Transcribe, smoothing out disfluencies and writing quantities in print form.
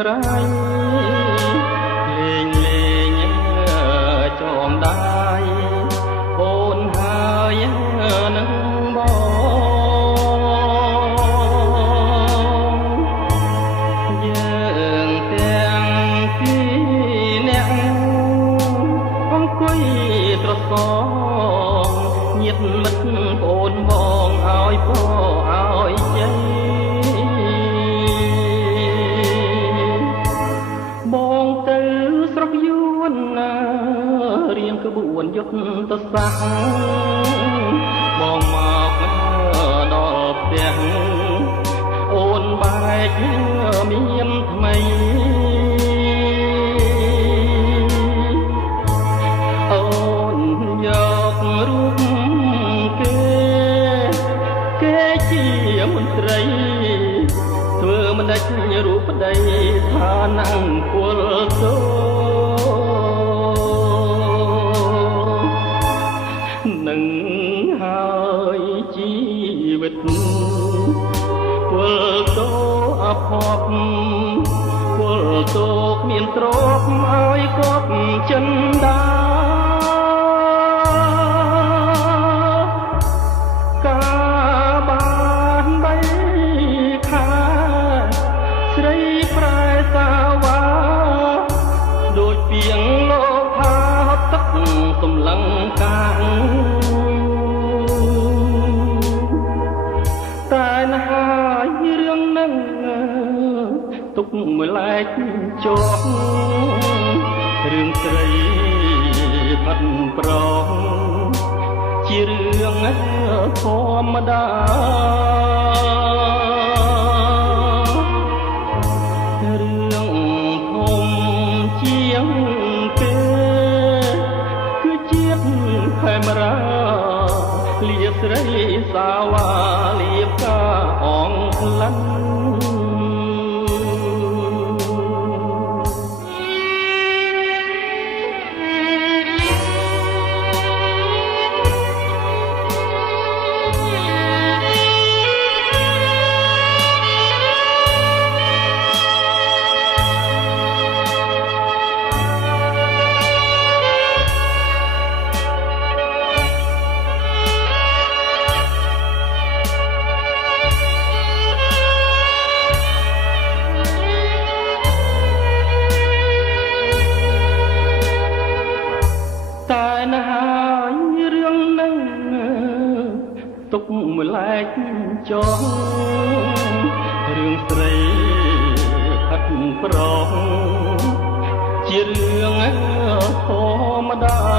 ក្រៃលេងលេងចោមដៃអូនហើយនឹងបងយើងទាំងពីរនាក់អង្គុយត្រសងញាតិមិត្តអូនបងឲ្យពោឲ្យជ័យបងទៅស្រុកយួនណារៀងក្បួនយុទ្ធសាស្ត្របងមកដល់ផ្ទះអូនបែកមានថ្មីអូនយករូបគេជាមន្ត្រីធ្វើមិនដាច់រូបប្តីថានឹងពលសូនឹងហើយជីវិតពលសូអភ័ព្វពលសូគ្មានទ្រព្យឲ្យគាត់ចិនដាសម្លឹងកាងតែណាហើយរឿងនឹងទុកមួយឡែកជាប់រឿងស្រីផាត់ប្រងជារឿងធម្មតារឿងធំជាងខេមរាលាស្រីសាវ៉ាលៀបកាអងក្លិនទុកមួយឡែកចងរឿងស្រីផាត់ប្រងជារឿងធម្មតា